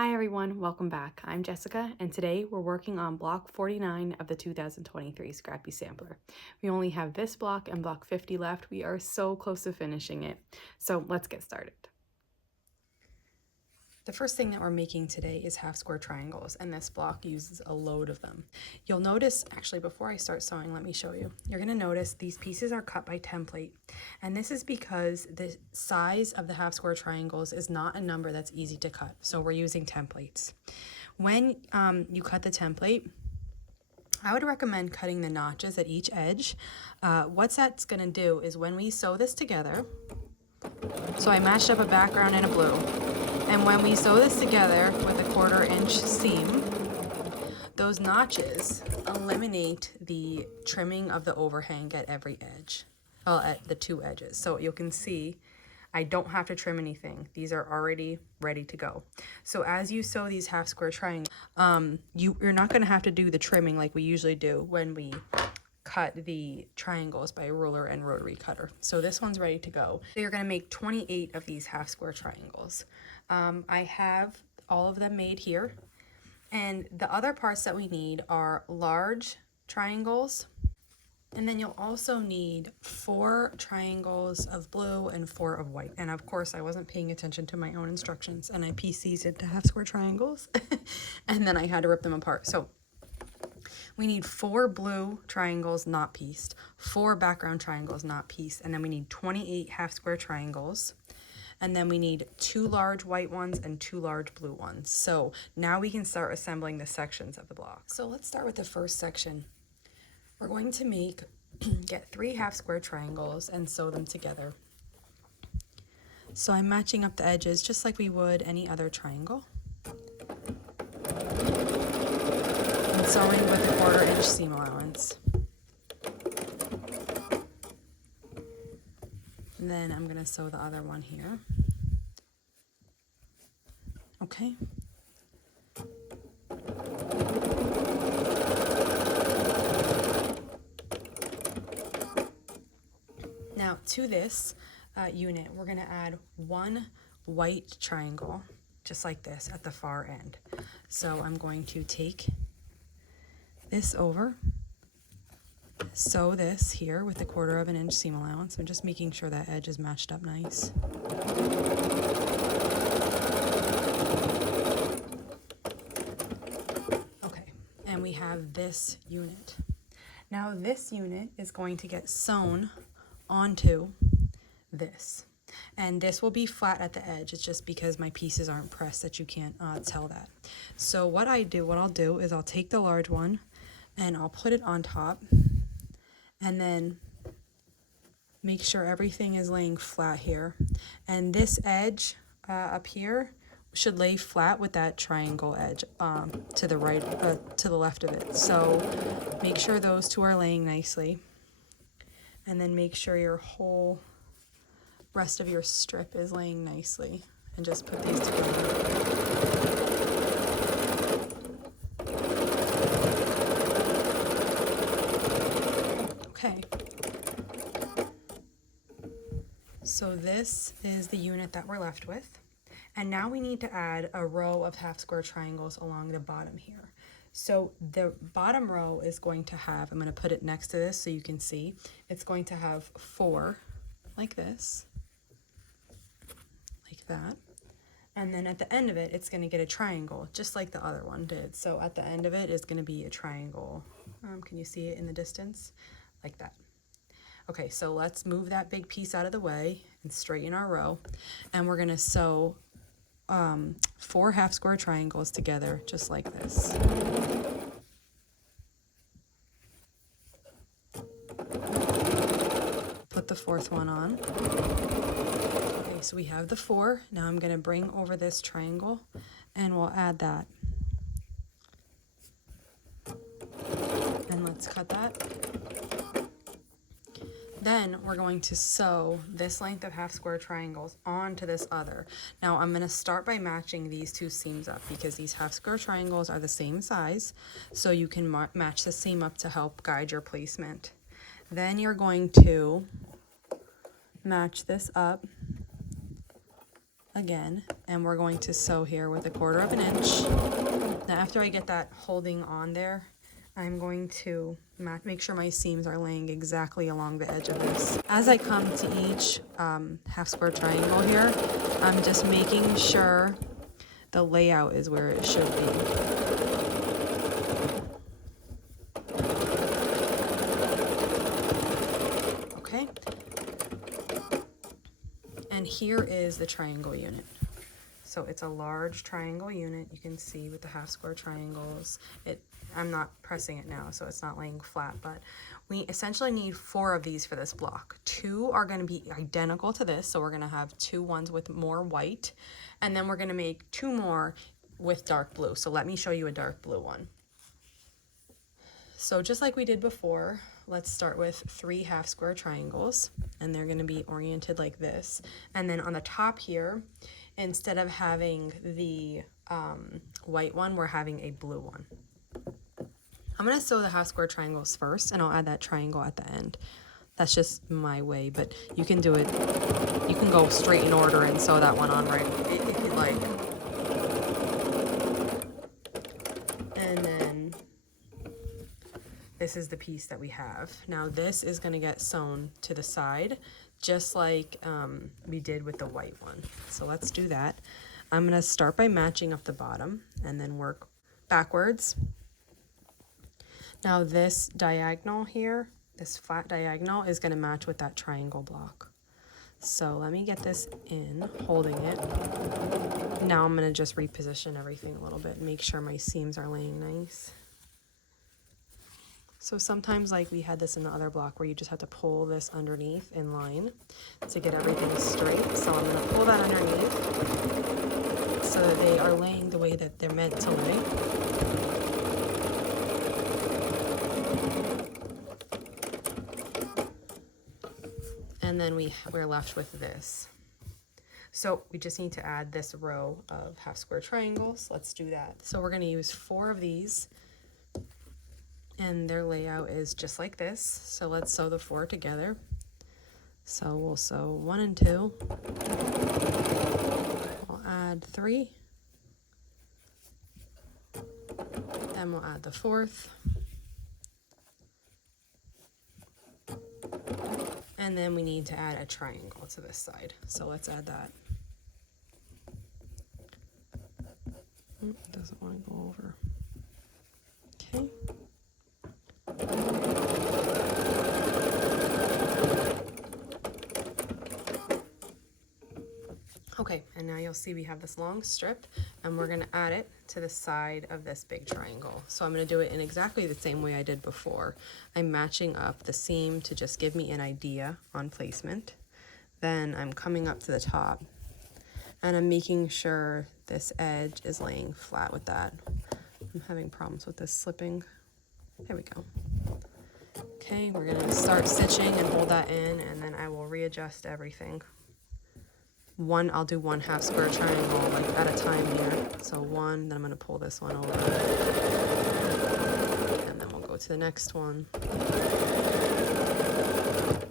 Hi everyone, welcome back. I'm Jessica and today we're working on block 49 of the 2023 Scrappy Sampler. We only have this block and block 50 left. We are so close to finishing it. So let's get started. The first thing that we're making today is half square triangles, and this block uses a load of them. You'll notice, actually before I start sewing, let me show you. You're gonna notice these pieces are cut by template, and this is because the size of the half square triangles is not a number that's easy to cut, so we're using templates. When you cut the template, I would recommend cutting the notches at each edge. What that's gonna do is when we sew this together, so I matched up a background and a blue. And when we sew this together with a 1/4 inch seam, those notches eliminate the trimming of the overhang at every edge, at the two edges. So you can see I don't have to trim anything. These are already ready to go. So as you sew these half square triangles, you're not gonna have to do the trimming like we usually do when we cut the triangles by ruler and rotary cutter. So this one's ready to go. So you're gonna make 28 of these half square triangles. I have all of them made here. And the other parts that we need are large triangles. And then you'll also need 4 triangles of blue and 4 of white. And of course, I wasn't paying attention to my own instructions and I pieced these into half square triangles. And then I had to rip them apart. So we need 4 blue triangles not pieced, 4 background triangles not pieced, and then we need 28 half square triangles. And then we need 2 large white ones and 2 large blue ones. So now we can start assembling the sections of the block. So let's start with the first section. We're going to get 3 half square triangles and sew them together. So I'm matching up the edges just like we would any other triangle. And sewing with a 1/4 inch seam allowance. And then I'm gonna sew the other one here. Okay. Now to this unit, we're gonna add 1 white triangle, just like this at the far end. So I'm going to take this over, sew this here with a 1/4 inch seam allowance. I'm just making sure that edge is matched up nice. Okay, and we have this unit. Now this unit is going to get sewn onto this. And this will be flat at the edge. It's just because my pieces aren't pressed that you can't tell that. So what I'll do is I'll take the large one and I'll put it on top and then make sure everything is laying flat here. And this edge up here should lay flat with that triangle edge to the right, to the left of it. So make sure those two are laying nicely. And then make sure your whole rest of your strip is laying nicely. And just put these together. Okay, so this is the unit that we're left with. And now we need to add a row of half square triangles along the bottom here. So the bottom row is going to have, I'm going to put it next to this so you can see, it's going to have 4 like this, like that. And then at the end of it, it's going to get a triangle, just like the other one did. So at the end of it is going to be a triangle. Can you see it in the distance? Like that. Okay, so let's move that big piece out of the way and straighten our row. And we're going to sew 4 half square triangles together, just like this. Put the 4th one on. Okay, so we have the 4. Now I'm going to bring over this triangle and we'll add that. And let's cut that. Then we're going to sew this length of half square triangles onto this other. Now I'm going to start by matching these 2 seams up because these half square triangles are the same size, so you can match the seam up to help guide your placement. Then you're going to match this up again, and we're going to sew here with 1/4 of an inch. Now after I get that holding on there, I'm going to make sure my seams are laying exactly along the edge of this. As I come to each half square triangle here, I'm just making sure the layout is where it should be. Okay. And here is the triangle unit. So it's a large triangle unit. You can see with the half square triangles. I'm not pressing it now, so it's not laying flat, but we essentially need 4 of these for this block. 2 are going to be identical to this, so we're going to have 2 ones with more white, and then we're going to make 2 more with dark blue. So let me show you a dark blue one. So just like we did before, let's start with 3 half square triangles, and they're going to be oriented like this. And then on the top here, instead of having the white one, we're having a blue one. I'm going to sew the half square triangles first, and I'll add that triangle at the end. That's just my way, but you can do it. You can go straight in order and sew that one on right if you like. And then this is the piece that we have. Now this is going to get sewn to the side, just like we did with the white one. So let's do that. I'm going to start by matching up the bottom and then work backwards. Now this diagonal here, this flat diagonal, is going to match with that triangle block. So let me get this in, holding it. Now I'm going to just reposition everything a little bit and make sure my seams are laying nice. So sometimes, like we had this in the other block, where you just have to pull this underneath in line to get everything straight. So I'm going to pull that underneath so that they are laying the way that they're meant to lay. And then we're left with this. So we just need to add this row of half square triangles. Let's do that. So we're going to use 4 of these, and their layout is just like this. So let's sew the 4 together. So we'll sew 1 and 2. We'll add 3. Then we'll add the 4th. And then we need to add a triangle to this side. So let's add that. It doesn't want to go over. Okay. Okay, and now you'll see we have this long strip, and we're going to add it to the side of this big triangle. So I'm going to do it in exactly the same way I did before. I'm matching up the seam to just give me an idea on placement. Then I'm coming up to the top, and I'm making sure this edge is laying flat with that. I'm having problems with this slipping. There we go. Okay, we're going to start stitching and hold that in, and then I will readjust everything. I'll do 1 half square triangle like at a time here. So 1, then I'm going to pull this one over. And then we'll go to the next one.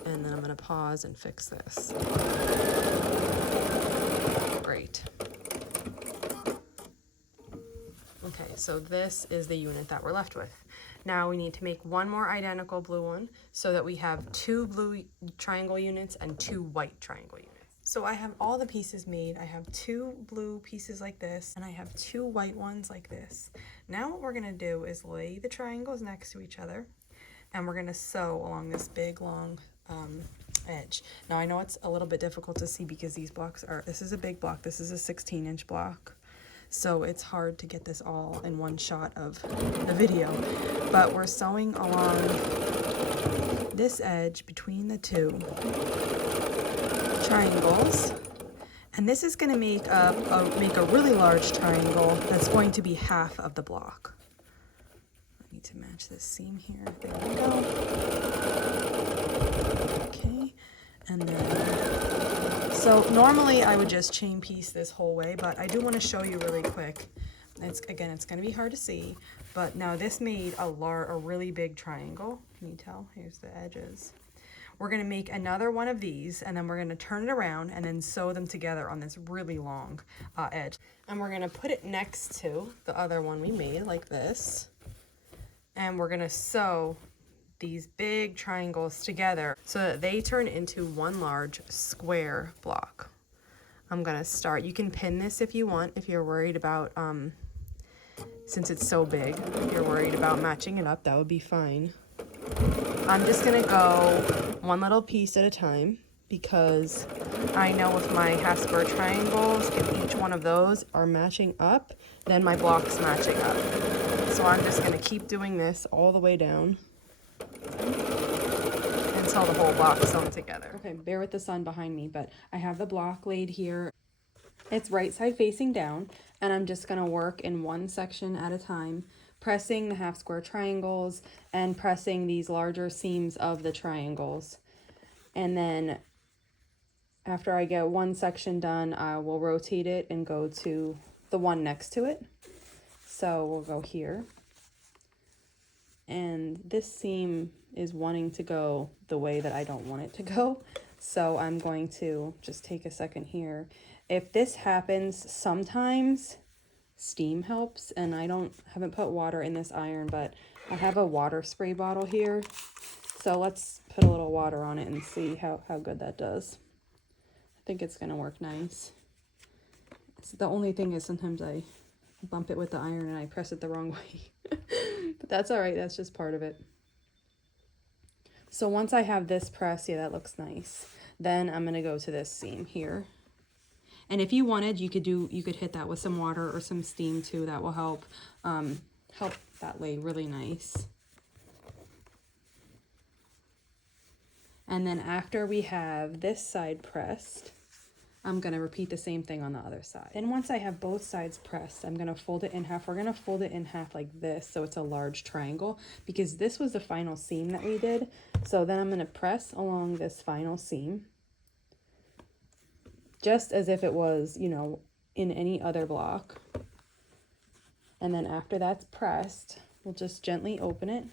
And then I'm going to pause and fix this. Great. Okay, so this is the unit that we're left with. Now we need to make 1 more identical blue one so that we have 2 blue triangle units and 2 white triangle units. So I have all the pieces made. I have 2 blue pieces like this, and I have 2 white ones like this. Now what we're gonna do is lay the triangles next to each other, and we're gonna sew along this big long edge. Now I know it's a little bit difficult to see because this is a big block, this is a 16-inch block. So it's hard to get this all in one shot of the video, but we're sewing along this edge between the 2 triangles, and this is going to make a really large triangle that's going to be half of the block. I need to match this seam here. There we go. Okay, and then so normally I would just chain piece this whole way, but I do want to show you really quick. It's going to be hard to see, but now this made a really big triangle. Can you tell? Here's the edges. We're gonna make another one of these, and then we're gonna turn it around and then sew them together on this really long edge. And we're gonna put it next to the other one we made like this. And we're gonna sew these big triangles together so that they turn into one large square block. I'm gonna start, you can pin this if you want, if you're worried about, since it's so big, if you're worried about matching it up, that would be fine. I'm just gonna go one little piece at a time because I know with my half square triangles, if each one of those are matching up, then my block's matching up. So I'm just gonna keep doing this all the way down until the whole block is sewn together. Okay, bear with the sun behind me, but I have the block laid here. It's right side facing down, and I'm just gonna work in one section at a time, pressing the half square triangles and pressing these larger seams of the triangles. And then after I get one section done, I will rotate it and go to the one next to it. So we'll go here. And this seam is wanting to go the way that I don't want it to go. So I'm going to just take a second here. If this happens, sometimes steam helps, and I haven't put water in this iron, but I have a water spray bottle here. So let's put a little water on it and see how good that does. I think it's gonna work nice. So the only thing is sometimes I bump it with the iron and I press it the wrong way. But that's all right, that's just part of it. So once I have this pressed, yeah, that looks nice. Then I'm gonna go to this seam here. And if you wanted, you could hit that with some water or some steam too. That will help help that lay really nice. And then after we have this side pressed, I'm gonna repeat the same thing on the other side. And once I have both sides pressed, I'm gonna fold it in half. We're gonna fold it in half like this, so it's a large triangle, because this was the final seam that we did. So then I'm gonna press along this final seam, just as if it was, you know, in any other block. And then after that's pressed, we'll just gently open it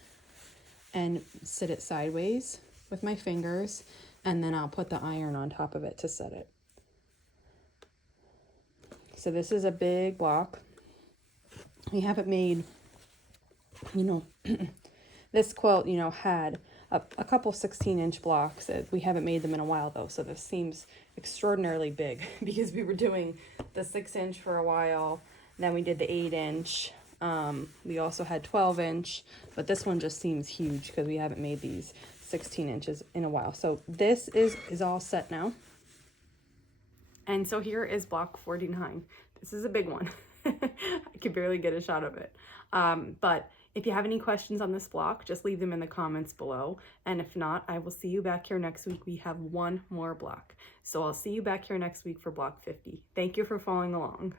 and sit it sideways with my fingers, and then I'll put the iron on top of it to set it. So this is a big block. We have it made, you know, this quilt, you know, had a couple 16-inch blocks. We haven't made them in a while though, so this seems extraordinarily big because we were doing the 6-inch for a while, then we did the 8-inch. We also had 12-inch, but this one just seems huge because we haven't made these 16 inches in a while. So this is all set now. And so here is block 49. This is a big one. I could barely get a shot of it. But if you have any questions on this block, just leave them in the comments below. And if not, I will see you back here next week. We have one more block. So I'll see you back here next week for block 50. Thank you for following along.